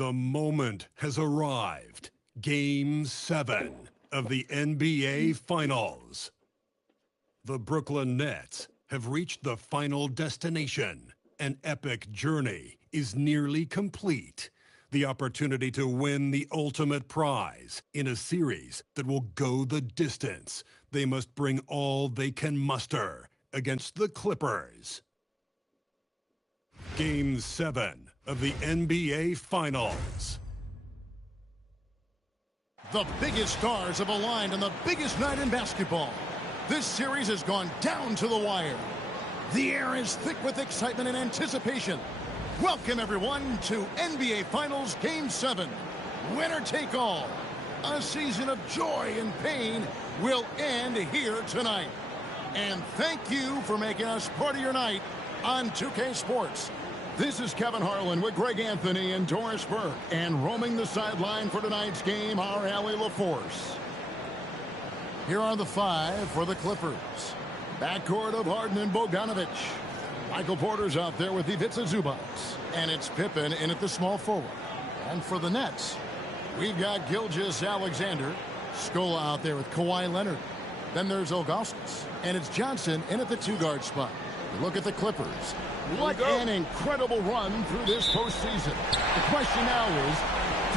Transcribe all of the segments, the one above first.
The moment has arrived. Game 7 of the NBA Finals. The Brooklyn Nets have reached the final destination. An epic journey is nearly complete. The opportunity to win the ultimate prize in a series that will go the distance. They must bring all they can muster against the Clippers. Game 7 of the NBA Finals. The biggest stars have aligned on the biggest night in basketball. This series has gone down to the wire. The air is thick with excitement and anticipation. Welcome, everyone, to NBA Finals Game 7. Winner take all. A season of joy and pain will end here tonight. And thank you for making us part of your night on 2K Sports. This is Kevin Harlan with Greg Anthony and Doris Burke. And roaming the sideline for tonight's game, our Allie LaForce. Here are the 5 for the Clippers. Backcourt of Harden and Bogdanovic. Michael Porter's out there with Ivica Zubac. And it's Pippen in at the small forward. And for the Nets, we've got Gilgeous-Alexander. Scola out there with Kawhi Leonard. Then there's Ilgauskas. And it's Johnson in at the 2-guard spot. Look at the Clippers. What an incredible run through this postseason. The question now is,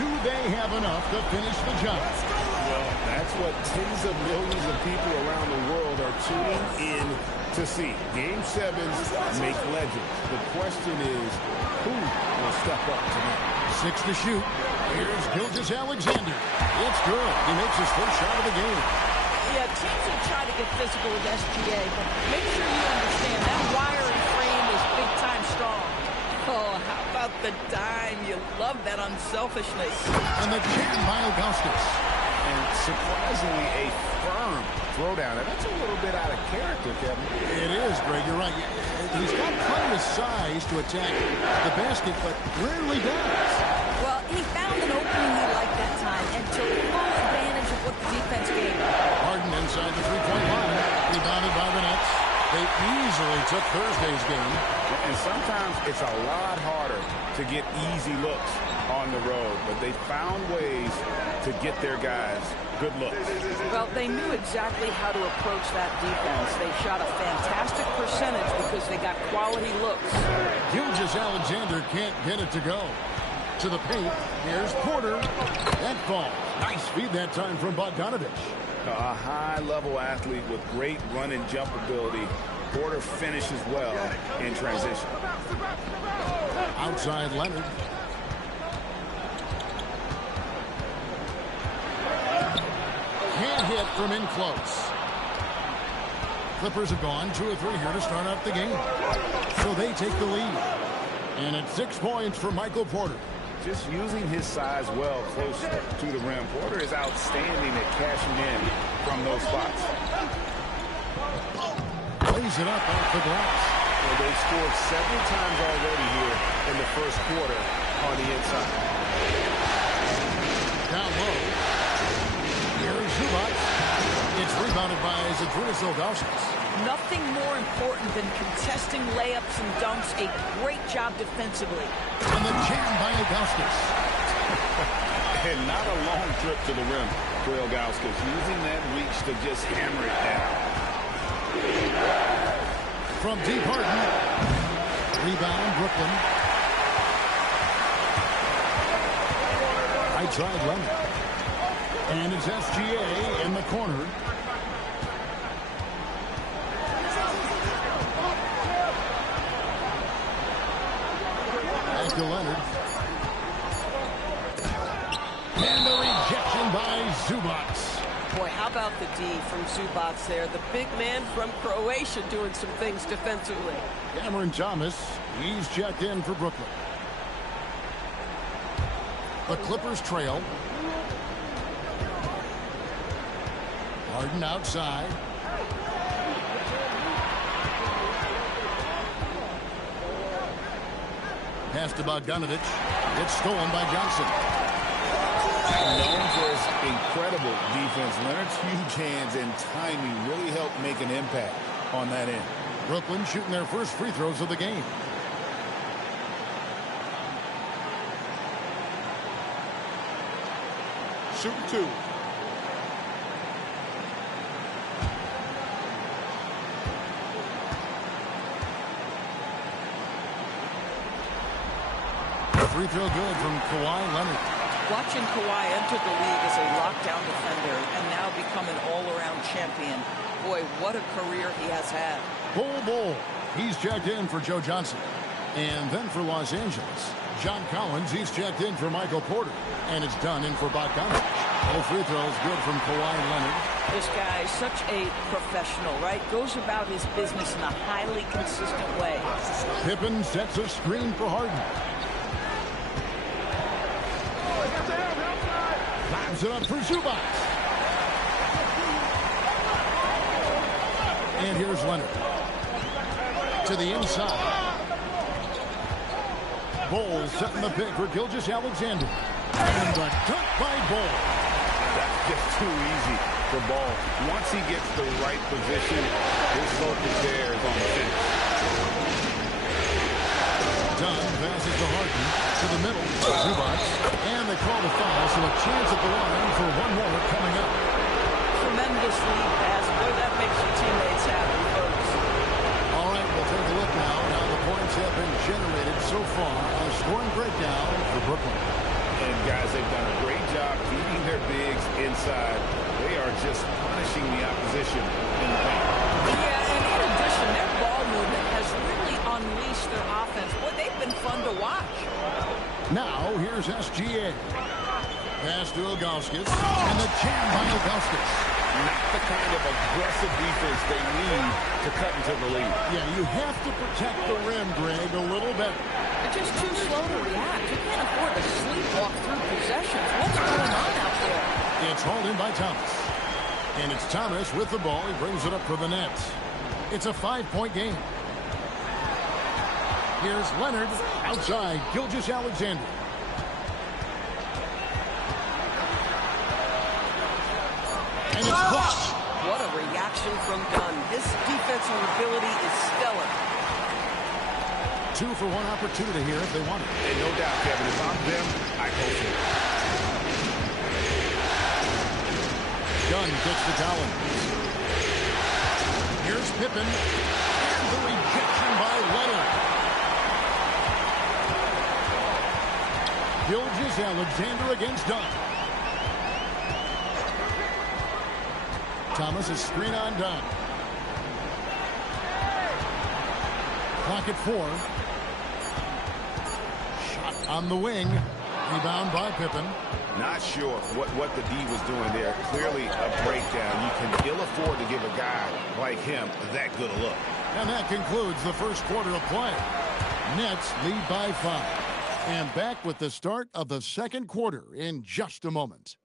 do they have enough to finish the job? Well, that's what tens of millions of people around the world are tuning in to see. Game 7s make legends. The question is, who will step up tonight? 6 to shoot. Here's Gilgeous-Alexander. It's good. He makes his first shot of the game. Yeah, teams will try to get physical with SGA, but make sure you understand that wiry frame is big-time strong. Oh, how about the dime? You love that unselfishness. And the jam by Ilgauskas. And surprisingly, a firm throwdown. And that's a little bit out of character, Kevin. It is, Greg. You're right. He's got plenty of size to attack the basket, but rarely does. Well, he found an opening he liked that time and took full advantage of what the defense gave him. Harden inside the three-point line. Rebounded by the Nets. They easily took Thursday's game. And sometimes it's a lot harder to get easy looks on the road, but they found ways to get their guys good looks. Well, they knew exactly how to approach that defense. They shot a fantastic percentage because they got quality looks. Gilgeous-Alexander can't get it to go. To the paint, here's Porter. That ball. Nice feed that time from Bogdanovic. A high-level athlete with great run and jump ability. Porter finishes well in transition. Outside Leonard. Can't hit from in close. Clippers have gone 2 of 3 here to start out the game. So they take the lead. And it's 6 points for Michael Porter. Just using his size well close to the rim. Porter is outstanding at cashing in from those spots. Plays it up off the glass. Well, they've scored several times already here in the first quarter on the inside. Down low. Here's Zubac. It's rebounded by Ilgauskas. Nothing more important than contesting layups and dunks. A great job defensively. And the jam by Ilgauskas. And not a long trip to the rim for Ilgauskas. Using that reach to just hammer it down. From deep Harden. Rebound, Brooklyn. Outside Leonard. And it's SGA in the corner. To Leonard. And the rejection by Zubac. Boy, how about the D from Zubac there? The big man from Croatia doing some things defensively. Cameron Thomas, he's checked in for Brooklyn. The Clippers trail. Harden outside. Pass to Bogdanovic. It's stolen by Johnson. Known for his incredible defense, Leonard's huge hands and timing really helped make an impact on that end. Brooklyn shooting their first free throws of the game. shooting two. Free throw good from Kawhi Leonard. Watching Kawhi enter the league as a lockdown defender and now become an all-around champion. Boy, what a career he has had. Bull. He's checked in for Joe Johnson. And then for Los Angeles, John Collins, he's checked in for Michael Porter. And it's done in for Bogdanovich. All free throws good from Kawhi Leonard. This guy is such a professional, right? Goes about his business in a highly consistent way. Pippen sets a screen for Harden. Lobs it up for Zubac. And here's Leonard. To the inside. Ball setting the pick for Gilgeous-Alexander. And the dunk by Ball. That's just too easy for Ball. Once he gets the right position, his focus there is on the finish. Dunn passes to Harden. To the middle. Zubac. And they call the foul, so a chance at the line for one more coming up. Tremendous lead pass. Boy, that makes your teammates happy, folks. All right, we'll take a look now. Now the points have been generated so far. A scoring breakdown for Brooklyn. And guys, they've done a great job keeping their bigs inside. They are just punishing the opposition in the paint. Yeah, and in addition, their ball movement has really unleashed their offense. Boy, they've been fun to watch. Now, here's SGA. Pass to Ilgauskas. And the jam by Ilgauskas. Not the kind of aggressive defense they need to cut into the lead. Yeah, you have to protect the rim, Greg, a little better. They're just too slow to react. You can't afford to sleepwalk through possessions. What's going on out there? It's hauled in by Thomas. And it's Thomas with the ball. He brings it up for the Nets. It's a 5-point game. Here's Leonard outside Gilgeous-Alexander. And it's blocked. What a reaction from Dunn. His defensive ability is stellar. 2 for 1 opportunity here if they want it. And no doubt, Kevin, if I'm them, I go for it. Dunn gets to Collins. Here's Pippen. And the rejection by Leonard. Gilgeous-Alexander against Dunn. Thomas is screen on Dunn. Clock at 4. Shot on the wing. Rebound by Pippen. Not sure what the D was doing there. Clearly a breakdown. You can ill afford to give a guy like him that good a look. And that concludes the first quarter of play. Nets lead by 5. And back with the start of the second quarter in just a moment.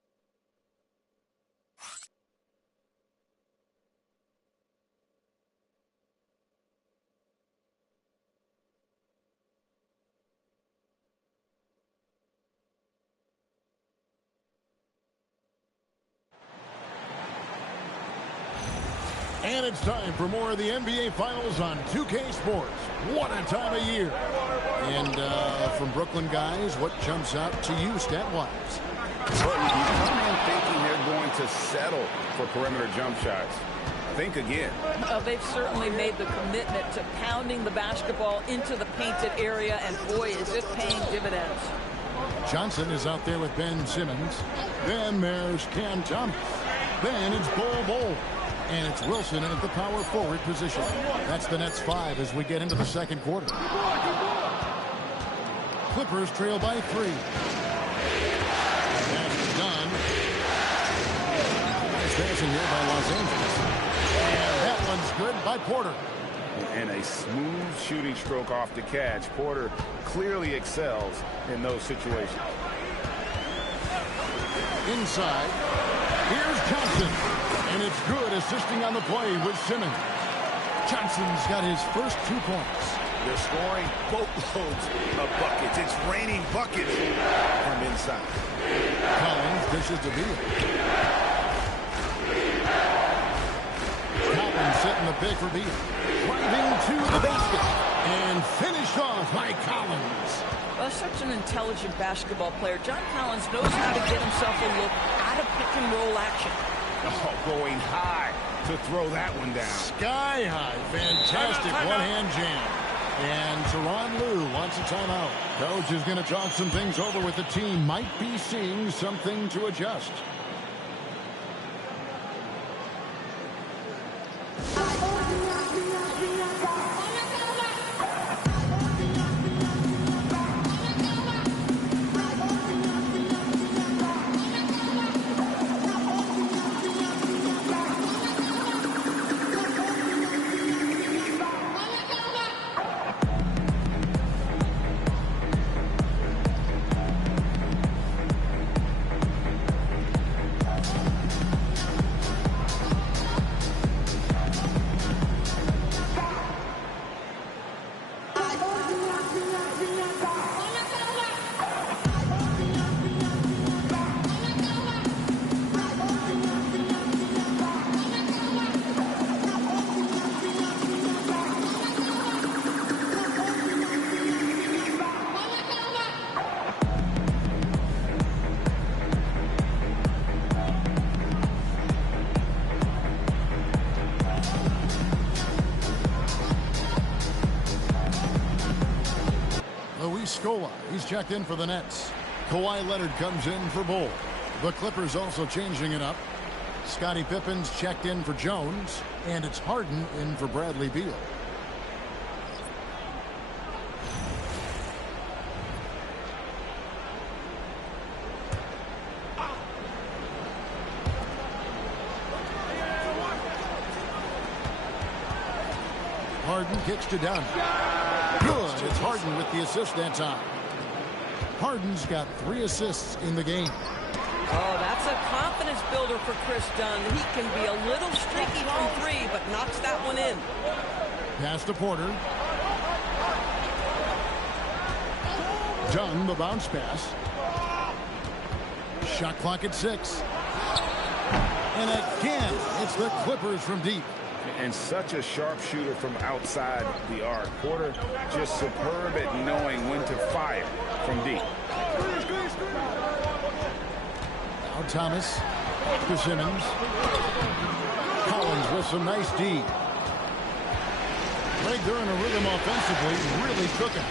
And it's time for more of the NBA Finals on 2K Sports. What a time of year. And from Brooklyn guys, what jumps out to you stat-wise? Well, you come in thinking they're going to settle for perimeter jump shots. Think again. They've certainly made the commitment to pounding the basketball into the painted area, and boy, is it paying dividends. Johnson is out there with Ben Simmons. Then there's Cam Thomas. Then it's Bol. And it's Wilson in at the power forward position. That's the Nets 5 as we get into the second quarter. Clippers trail by 3. That's done. Nice passing here by Los Angeles. And that one's good by Porter. And a smooth shooting stroke off the catch. Porter clearly excels in those situations. Inside. Here's Johnson. And it's good assisting on the play with Simmons. Johnson's got his first 2 points. They're scoring boatloads of buckets. It's raining buckets from inside. Collins dishes to Beal. Collins setting the pick for Beal. Driving to the basket. And finished off by Collins. Well, as such an intelligent basketball player, John Collins knows how to get himself a look out of pick-and-roll action. Oh, going high to throw that one down. Sky high. Fantastic one-hand jam. And Tyronn Lue wants a timeout. Coach is going to talk some things over with the team. Might be seeing something to adjust. He's checked in for the Nets. Kawhi Leonard comes in for Bull. The Clippers also changing it up. Scottie Pippen's checked in for Jones. And it's Harden in for Bradley Beal. Harden kicks to Dunn. Good. It's Harden with the assist that time. Harden's got 3 assists in the game. Oh, that's a confidence builder for Chris Dunn. He can be a little streaky from 3, but knocks that one in. Pass to Porter. Dunn, the bounce pass. Shot clock at 6. And again, it's the Clippers from deep. And such a sharpshooter from outside the arc. Porter just superb at knowing when to fire from deep. Now Thomas to Simmons. Collins with some nice D. Greg, they're in a rhythm offensively, really cooking.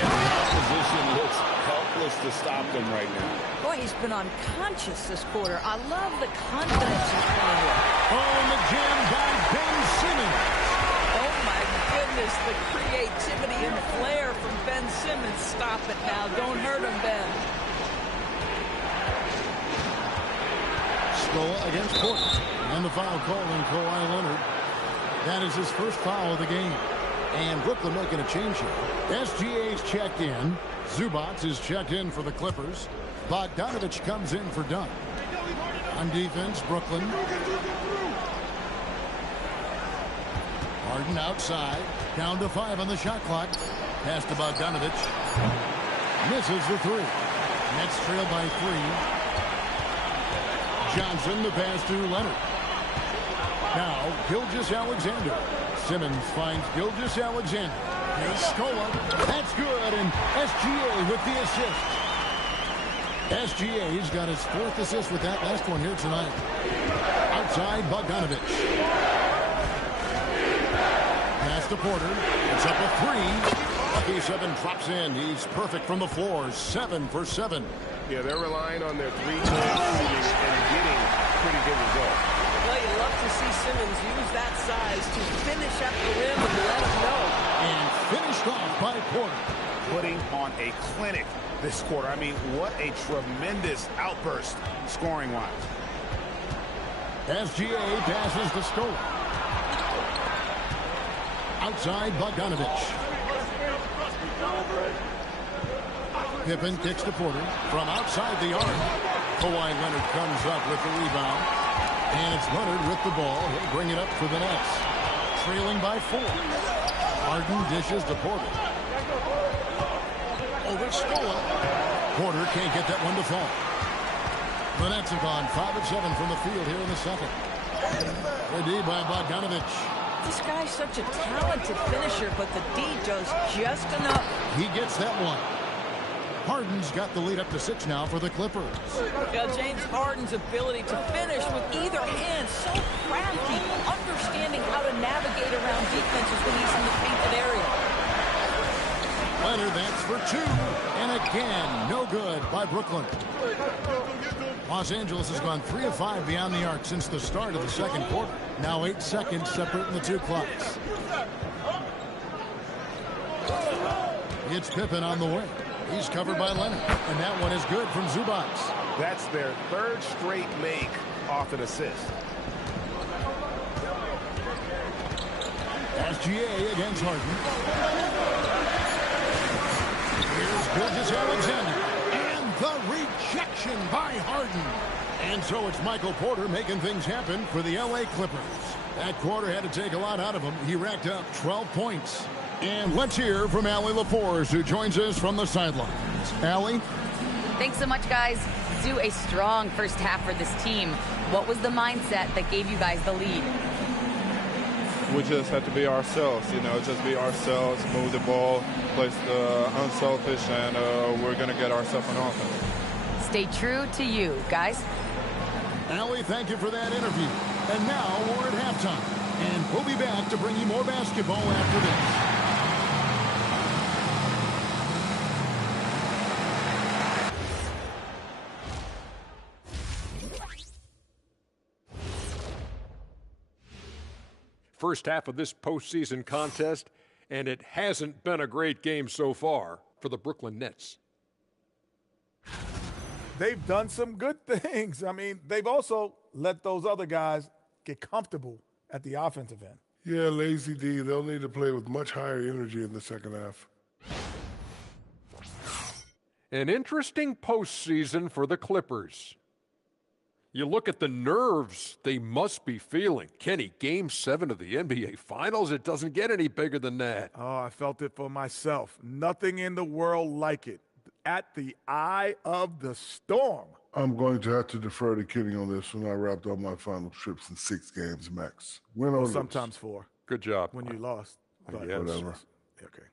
The opposition looks helpless to stop them right now. Boy, he's been unconscious this quarter. I love the confidence he's playing with. Oh, and the jam by Ben Simmons. Oh, my goodness, the creativity and flair from Ben Simmons. Stop it now. Don't hurt him, Ben. Scola against Porter. And the foul call on Kawhi Leonard. That is his first foul of the game. And Brooklyn making a change here. SGA's checked in. Zubats is checked in for the Clippers. Bogdanovich comes in for Dunn. On defense, Brooklyn. Harden outside. Down to 5 on the shot clock. Pass to Bogdanovich. Misses the 3. Nets trail by 3. Johnson, the pass to Leonard. Now, Gilgeous-Alexander. Simmons finds Gilgeous-Alexander. Here's Scola. That's good, and SGA with the assist. SGA's got his 4th assist with that last one here tonight. Outside, Bogdanovich. Pass to Porter. It's up a 3. Lucky 7 drops in. He's perfect from the floor. 7 for 7. Yeah, they're relying on their 3-point shooting and getting pretty good results. Well, you love to see Simmons use that size to finish at the rim and let him know. And finished off by Porter. Putting on a clinic this quarter. I mean, what a tremendous outburst scoring-wise. SGA passes to Scola. Outside, Bogdanovich. Pippen kicks to Porter from outside the arc. Kawhi Leonard comes up with the rebound. And it's Leonard with the ball. He'll bring it up for the Nets. Trailing by 4. Harden dishes to Porter. Over Scola. Porter can't get that one to fall. The Nets have gone 5 of 7 from the field here in the second. The D by Bogdanovich. This guy's such a talented finisher, but the D does just enough. He gets that one. Harden's got the lead up to 6 now for the Clippers. Yeah, James Harden's ability to finish with either hand, so crafty, understanding how to navigate around defenses when he's in the painted area. Leonard, that's for 2. And again, no good by Brooklyn. Los Angeles has gone 3 of 5 beyond the arc since the start of the second quarter. Now 8 seconds separating the two clocks. It's Pippen on the wing. He's covered by Leonard. And that one is good from Zubac. That's their 3rd straight make off an assist. SGA against Harden. Here's Gilgeous-Alexander. And the rejection by Harden. And so it's Michael Porter making things happen for the LA Clippers. That quarter had to take a lot out of him. He racked up 12 points. And let's hear from Allie LaForce, who joins us from the sidelines. Allie? Thanks so much, guys. Zoo, a strong first half for this team. What was the mindset that gave you guys the lead? We just have to be ourselves, just be ourselves, move the ball, play unselfish, and we're going to get ourselves an offense. Stay true to you, guys. Allie, thank you for that interview. And now we're at halftime. And we'll be back to bring you more basketball after this. First half of this postseason contest, and it hasn't been a great game so far for the Brooklyn Nets. They've done some good things. I mean, they've also let those other guys get comfortable at the offensive end. Yeah, lazy D. They'll need to play with much higher energy in the second half. An interesting postseason for the Clippers. You look at the nerves they must be feeling. Kenny, Game 7 of the NBA Finals, it doesn't get any bigger than that. Oh, I felt it for myself. Nothing in the world like it. At the eye of the storm. I'm going to have to defer to Kenny on this when I wrapped up my final trips in 6 games max. Win or lose. Sometimes 4. Good job. When you lost. But yes. Whatever. Okay.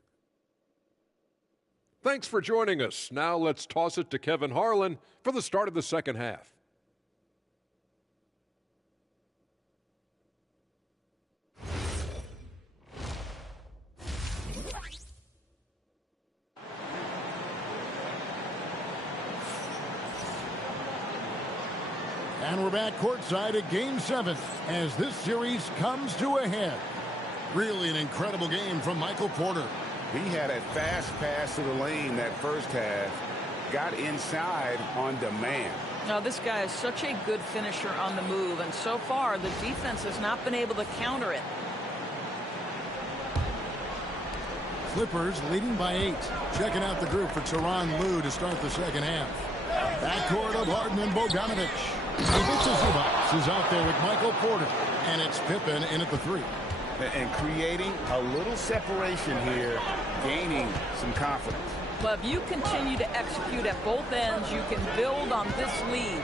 Thanks for joining us. Now let's toss it to Kevin Harlan for the start of the second half. And we're back courtside at Game 7 as this series comes to a head. Really an incredible game from Michael Porter. He had a fast pass to the lane that first half. Got inside on demand. Now, this guy is such a good finisher on the move, and so far the defense has not been able to counter it. Clippers leading by 8. Checking out the group for Tyronn Lue to start the second half. Backcourt of Harden and Bogdanovic. Ivica Zubac is out there with Michael Porter. And it's Pippen in at the 3. And creating a little separation here, gaining some confidence. But if you continue to execute at both ends, you can build on this lead.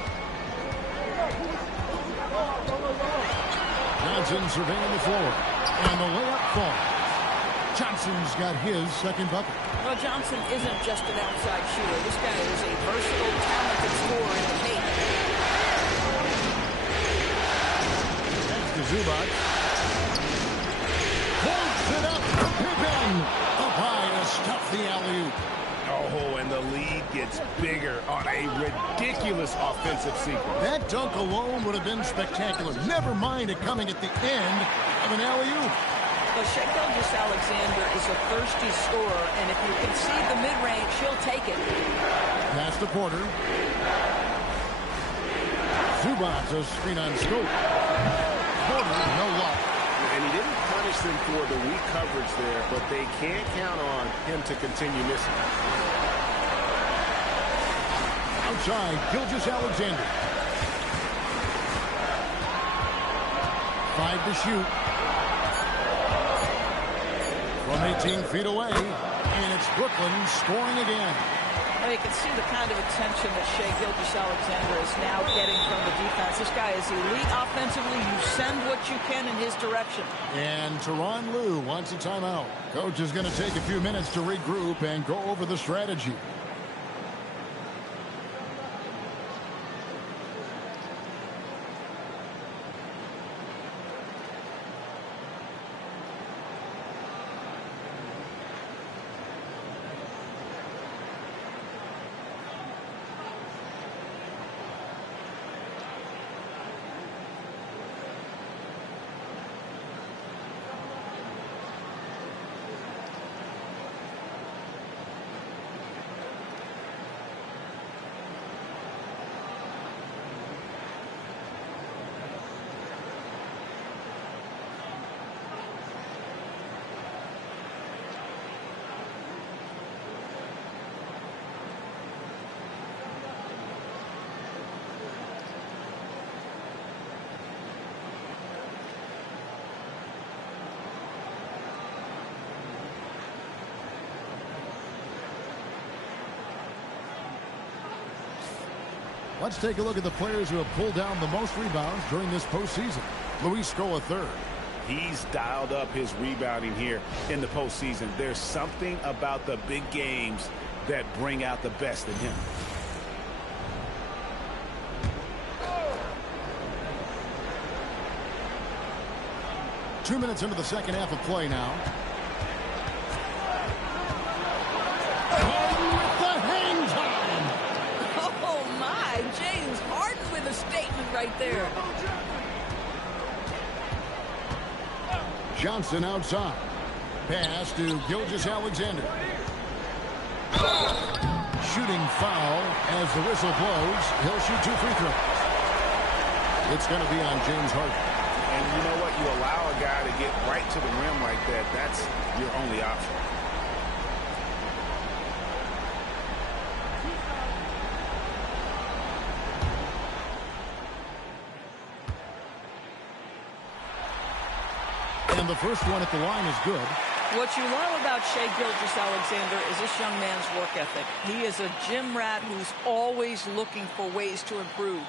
Johnson surveying the floor. And the layup falls. Johnson's got his second bucket. Well, Johnson isn't just an outside shooter. This guy is a versatile, talented scorer in the paint. That's to Zubac. Holds it up for Pippen. Up high to stuff the alley-oop. Oh, and the lead gets bigger on a ridiculous offensive sequence. That dunk alone would have been spectacular. Never mind it coming at the end of an alley-oop. But Shai Gilgeous-Alexander is a thirsty scorer, and if you concede the mid-range, he'll take it. Pass to Porter. Zubac, a screen on scope. Porter, no luck. And he didn't punish them for the weak coverage there, but they can't count on him to continue missing. Outside, Gilgeous-Alexander. 5 to shoot. From 18 feet away, and it's Brooklyn scoring again. Well, you can see the kind of attention that Shai Gilgeous-Alexander is now getting from the defense. This guy is elite offensively. You send what you can in his direction. And Tyronn Lue wants a timeout. Coach is going to take a few minutes to regroup and go over the strategy. Let's take a look at the players who have pulled down the most rebounds during this postseason. Luis Scola third. He's dialed up his rebounding here in the postseason. There's something about the big games that bring out the best in him. Two minutes into the second half of play now. Harden with the hang time. Oh, my. James Harden with a statement right there. Johnson outside. Pass to Gilgeous-Alexander. Shooting foul as the whistle blows. He'll shoot 2 free throws. It's going to be on James Harden. And you know what? You allow a guy to get right to the rim like that. That's your only option. And the first one at the line is good. What you love about Shai Gilgeous-Alexander is this young man's work ethic. He is a gym rat who's always looking for ways to improve.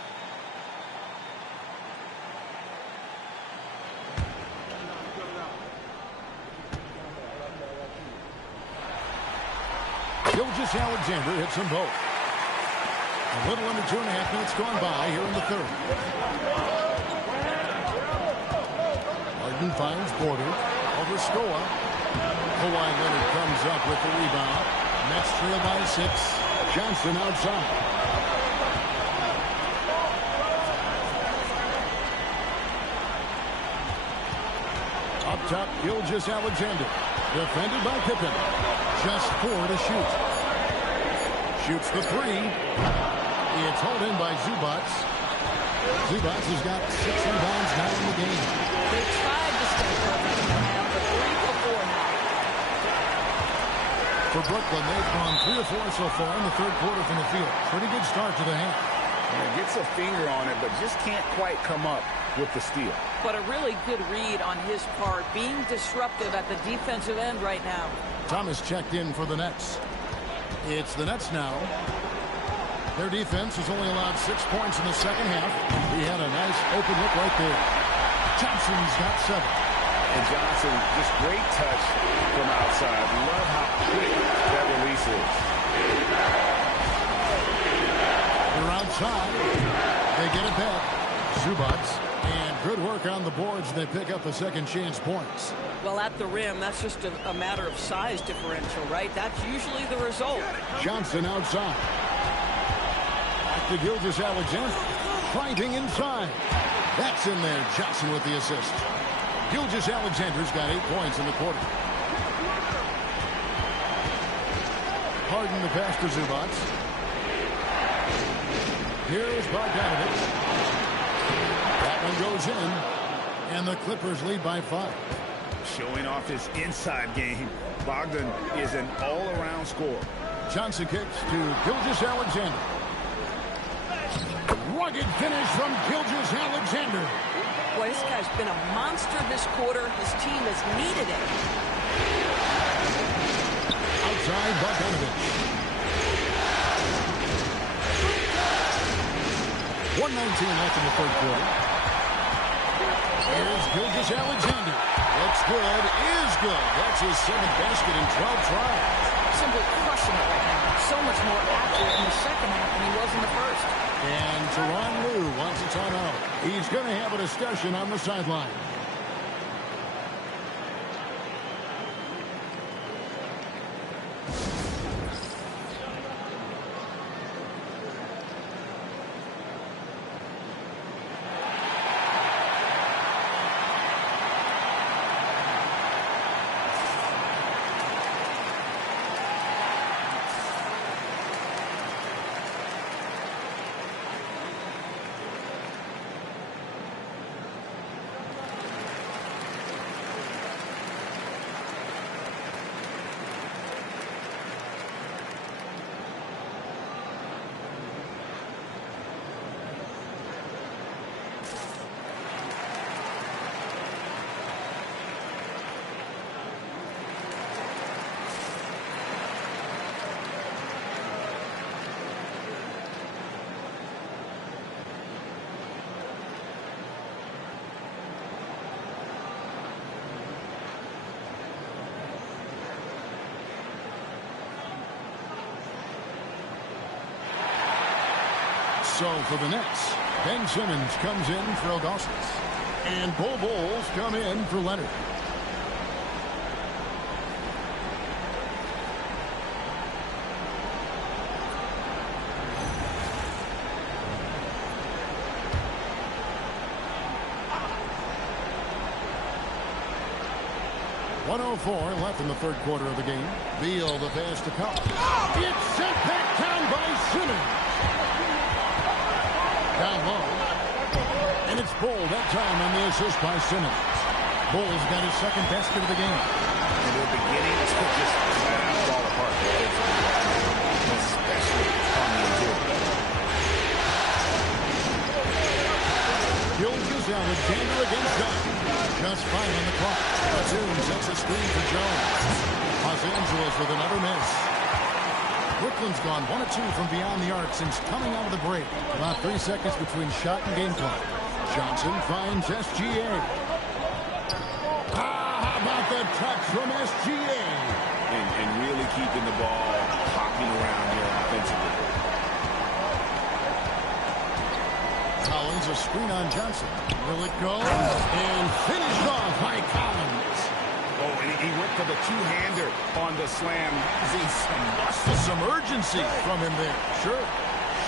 Gilgeous-Alexander hits them both. A little under 2.5 minutes gone by here in the third. Harden finds Porter over Scola. Kawhi Leonard comes up with the rebound. Nets trail by 6. Johnson outside. Up top, Gilgeous-Alexander. Defended by Pippen. Just 4 to shoot. Shoots the 3. It's hauled in by Zubac. Zubac has got 6 rebounds now in the game. They tried to stay perfect now, but 3 for 4 now. For Brooklyn, they've gone 3 or 4 so far in the third quarter from the field. Pretty good start to the half. Gets a finger on it, but just can't quite come up with the steal. But a really good read on his part, being disruptive at the defensive end right now. Thomas checked in for the Nets. It's the Nets now. Their defense has only allowed 6 points in the second half. He had a nice open look right there. Johnson's got 7. And Johnson, just great touch from outside. Love how quick that release is. They're outside. They get it back. Zubac. And good work on the boards. They pick up the second chance points. Well, at the rim, that's just a matter of size differential, right? That's usually the result. Johnson outside. Back to Gilgeous-Alexander. Driving inside. That's in there. Johnson with the assist. Gilgeous-Alexander's got 8 points in the quarter. Harden the pass to Zubac. Here's Bogdanovich. That one goes in. And the Clippers lead by 5. Showing off his inside game. Bogdan is an all-around scorer. Johnson kicks to Gilgeous-Alexander. Rugged finish from Gilgeous-Alexander. Boy, this guy's been a monster this quarter. His team has needed it. Outside Bogdanovich. 1:19 left in the third quarter. Here's Gilgeous-Alexander. Looks good, is good. That's his 7th basket in 12 tries. Simply crushing it right now. So much more accurate in the second half than he was in the first. And Tyronn Lue wants a timeout. He's going to have a discussion on the sideline. So for the Nets, Ben Simmons comes in for Augustus. And Bol Bol's come in for Leonard. .104 left in the third quarter of the game. Beal the pass to Powell. It's sent back down by Simmons. Down low. And it's Bol that time on the assist by Simmons. Bol's got his second basket of the game. And they're beginning to just fall apart. Especially on the interior. Gilgeous-Alexander against Dunn. Just 5 on the clock. Batum sets a screen for Jones. Los Angeles with another miss. Brooklyn's gone 1 of 2 from beyond the arc since coming out of the break. About 3 seconds between shot and game clock. Johnson finds SGA. How about the touch from SGA? And really keeping the ball popping around here offensively. Collins a screen on Johnson. Will it go? And finished off by Collins. Oh, and he went for the two-hander on the slam. Some urgency from him there. Sure.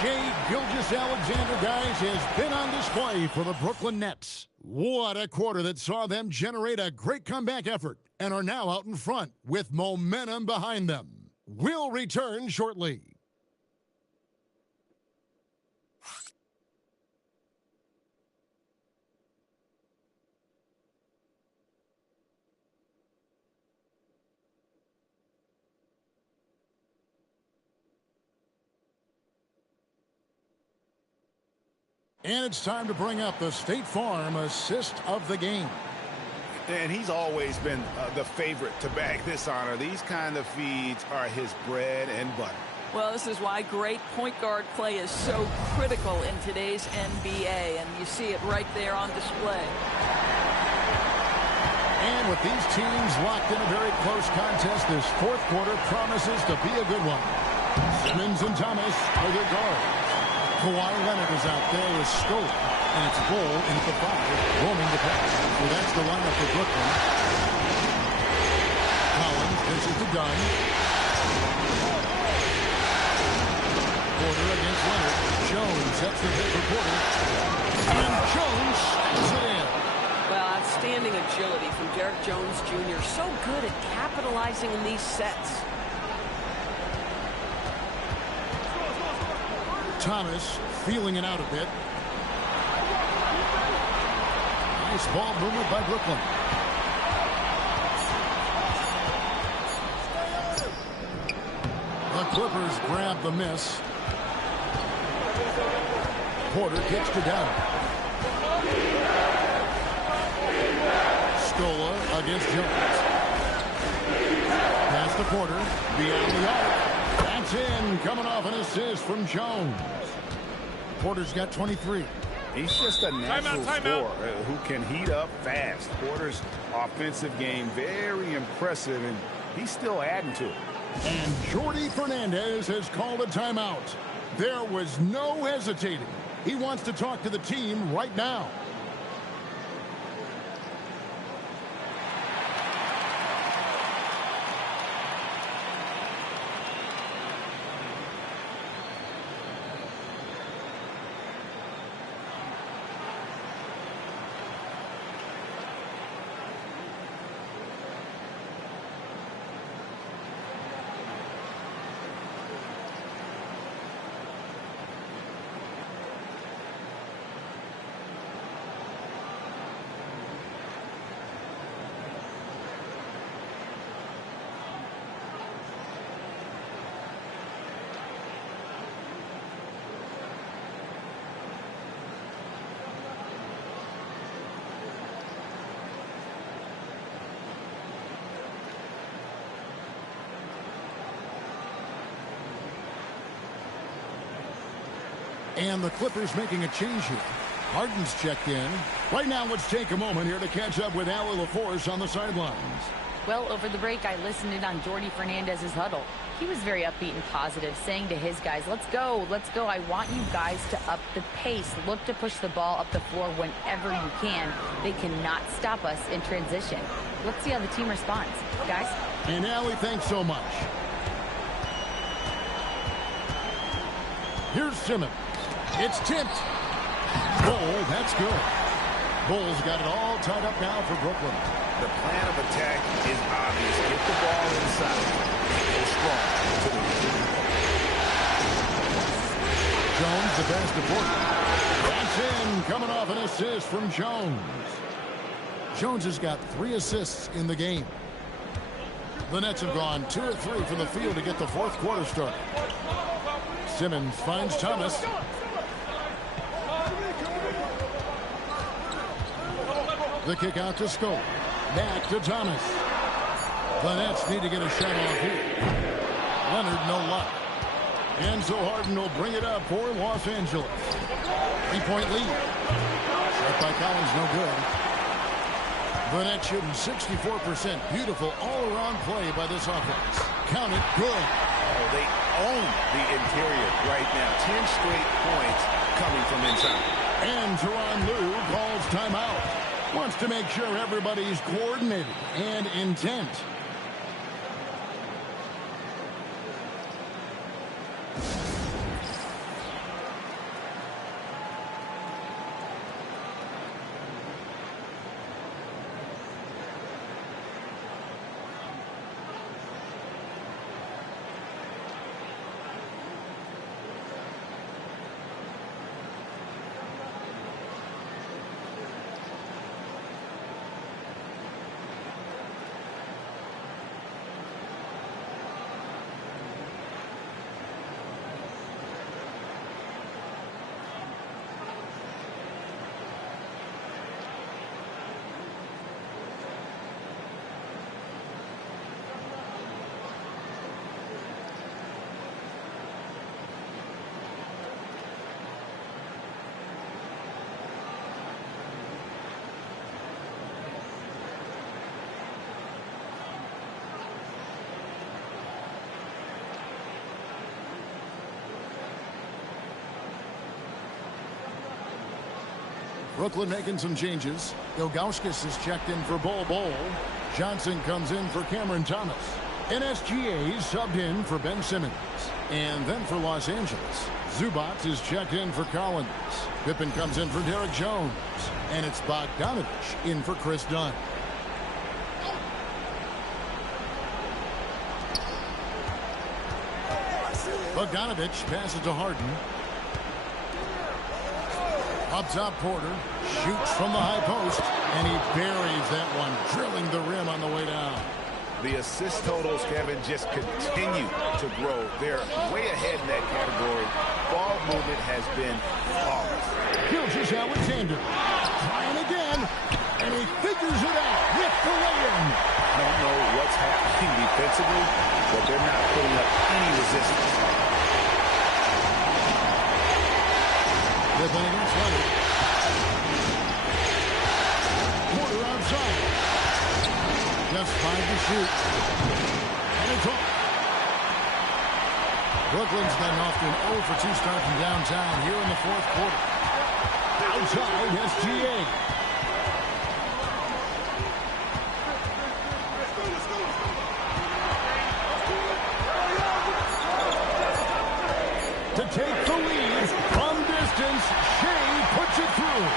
Shai Gilgeous-Alexander, guys, has been on display for the Brooklyn Nets. What a quarter that saw them generate a great comeback effort and are now out in front with momentum behind them. We'll return shortly. And it's time to bring up the State Farm assist of the game. And he's always been the favorite to bag this honor. These kind of feeds are his bread and butter. Well, this is why great point guard play is so critical in today's NBA, and you see it right there on display. And with these teams locked in a very close contest, this fourth quarter promises to be a good one. Simmons and Thomas are their guards. Kawhi Leonard is out there with Scola, and it's Bol in the 5, roaming the pass. So that's the lineup for Brooklyn. Collins, this is to Dunn. Porter against Leonard. Jones sets the hit for Porter. And Jones sets it in. Well, outstanding agility from Derek Jones Jr. So good at capitalizing in these sets. Thomas feeling it out a bit. Nice ball movement by Brooklyn. The Clippers grab the miss. Porter kicks to down. Scola against Jones. Pass to Porter. Beyond the arc. That's in. Coming off an assist from Jones. Porter's got 23. He's just a natural scorer who can heat up fast. Porter's offensive game very impressive, and he's still adding to it. And Jordi Fernandez has called a timeout. There was no hesitating. He wants to talk to the team right now. And the Clippers making a change here. Harden's checked in. Right now, let's take a moment here to catch up with Allie LaForce on the sidelines. Well, over the break, I listened in on Jordi Fernandez's huddle. He was very upbeat and positive, saying to his guys, let's go, let's go. I want you guys to up the pace. Look to push the ball up the floor whenever you can. They cannot stop us in transition. Let's see how the team responds. Guys? And Allie, thanks so much. Here's Simmons. It's tipped. Bull, that's good. Bull's got it all tied up now for Brooklyn. The plan of attack is obvious. Get the ball inside. Go strong to the rim. Jones, the best of Portland. That's in, coming off an assist from Jones. Jones has got 3 assists in the game. The Nets have gone 2 of 3 from the field to get the fourth quarter started. Simmons finds Thomas. The kick out to Scope. Back to Thomas. The Nets need to get a shot off here. Leonard, no luck. And so Harden will bring it up for Los Angeles. 3-point lead. Shot by Collins, no good. The Nets shooting 64%. Beautiful all-around play by this offense. Count it, good. Oh, they own the interior right now. 10 straight points coming from inside. And Tyronn Lue calls timeout. Wants to make sure everybody's coordinated and intent. Brooklyn making some changes. Ilgauskas is checked in for Bol. Johnson comes in for Cameron Thomas. And SGA subbed in for Ben Simmons. And then for Los Angeles, Zubac is checked in for Collins. Pippen comes in for Derek Jones. And it's Bogdanovich in for Chris Dunn. Bogdanovich passes to Harden. Up top, Porter shoots from the high post, and he buries that one, drilling the rim on the way down. The assist totals, Kevin, just continue to grow. They're way ahead in that category. Ball movement has been flawless. Gilgeous-Alexander trying again, and he figures it out with the lay-in. I don't know what's happening defensively, but they're not putting up any resistance. Pippen against Leonard. Porter outside. Just 5 to shoot. And it's off. Brooklyn's gotten off to an 0 for 2 start from downtown here in the fourth quarter. Outside, SGA. To take the lead from distance, Shea puts it through.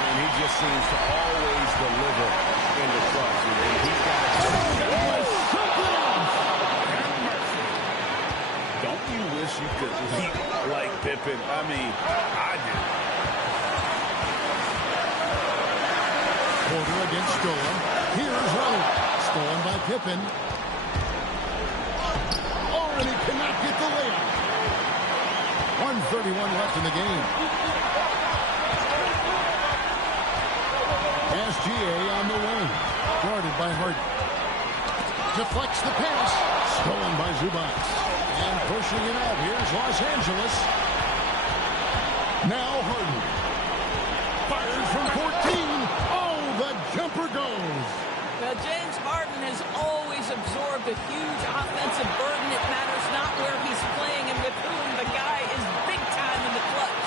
And he just seems to always deliver in the clutch. And he's got Something else. Don't you wish you could leap like Pippen? I mean, I do. Porter against Stolen. Here's Leonard. Stolen by Pippen. Oh, and he cannot get the layup. 1:31 left in the game. SGA on the wing. Guarded by Harden. Deflects the pass. Stolen by Zubac. And pushing it out. Here's Los Angeles. Now Harden. Fires from 14. Oh, the jumper goes. Well, James Harden has always absorbed a huge offensive burden. It matters not where he's playing and with whom. The guy is big time in the clutch.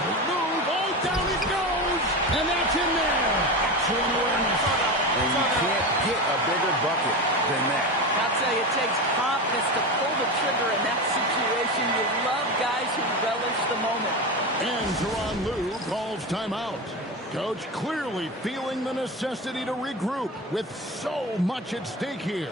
Sweet move. Oh, down it goes. And that's in there. Excellent awareness. And you can't get a bigger bucket than that. I'll tell you, it takes confidence to pull the trigger in that situation. You love guys who relish the moment. And Tyronn Lue calls timeout. Coach clearly feeling the necessity to regroup with so much at stake here.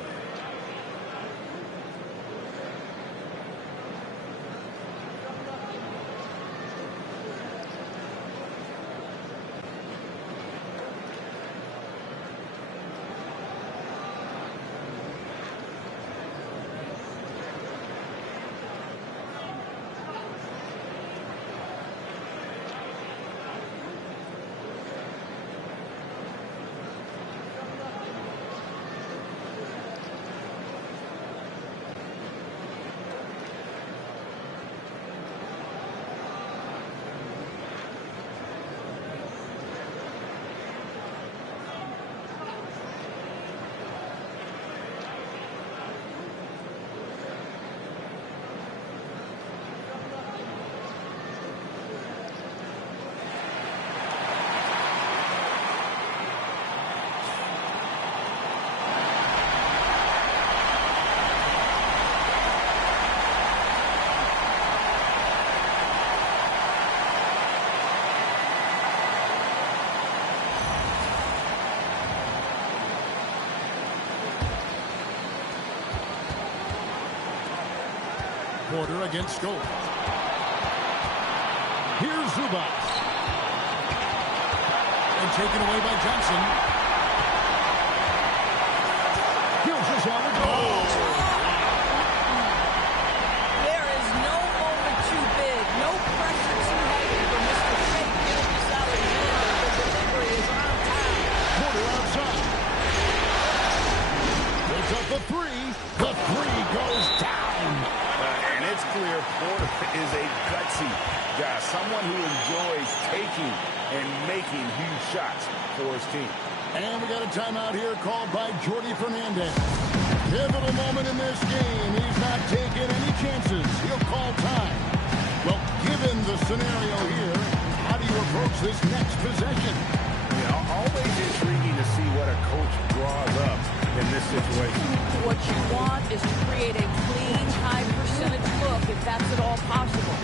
Porter against Gold. Here's Zubac. And taken away by Johnson. Here's his average. There is no moment too big, no pressure too heavy for Mr. Shea Gilgeous-Alexander. The delivery is on time. Porter outside. Puts up the three. The three goes down. And it's clear Porter is a gutsy guy, someone who enjoys taking and making huge shots for his team. And we got a timeout here called by Jordi Fernandez. Pivotal moment in this game. He's not taking any chances. He'll call time. Well, given the scenario here, how do you approach this next possession? Always intriguing to see what a coach draws up in this situation. What you want is to create a clean, high percentage look if that's at all possible.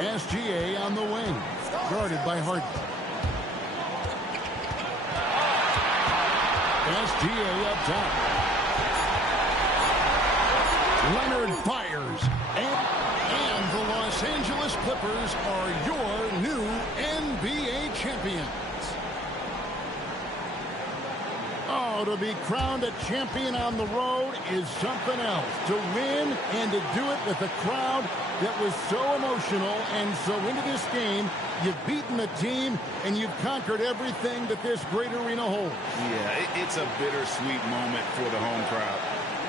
SGA on the wing, guarded by Harden. SGA up top. Leonard fires, and the Los Angeles Clippers are your new NBA champions. Oh, to be crowned a champion on the road is something else. To win and to do it with a crowd that was so emotional and so into this game, you've beaten the team and you've conquered everything that this great arena holds. Yeah, it's a bittersweet moment for the home crowd.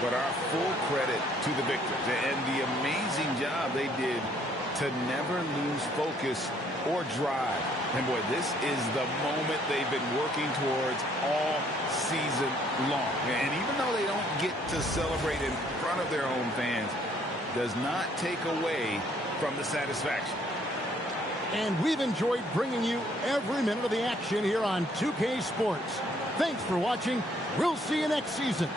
But our full credit to the victors and the amazing job they did to never lose focus or drive. And boy, this is the moment they've been working towards all season long. And even though they don't get to celebrate in front of their own fans, does not take away from the satisfaction. And we've enjoyed bringing you every minute of the action here on 2K Sports. Thanks for watching. We'll see you next season.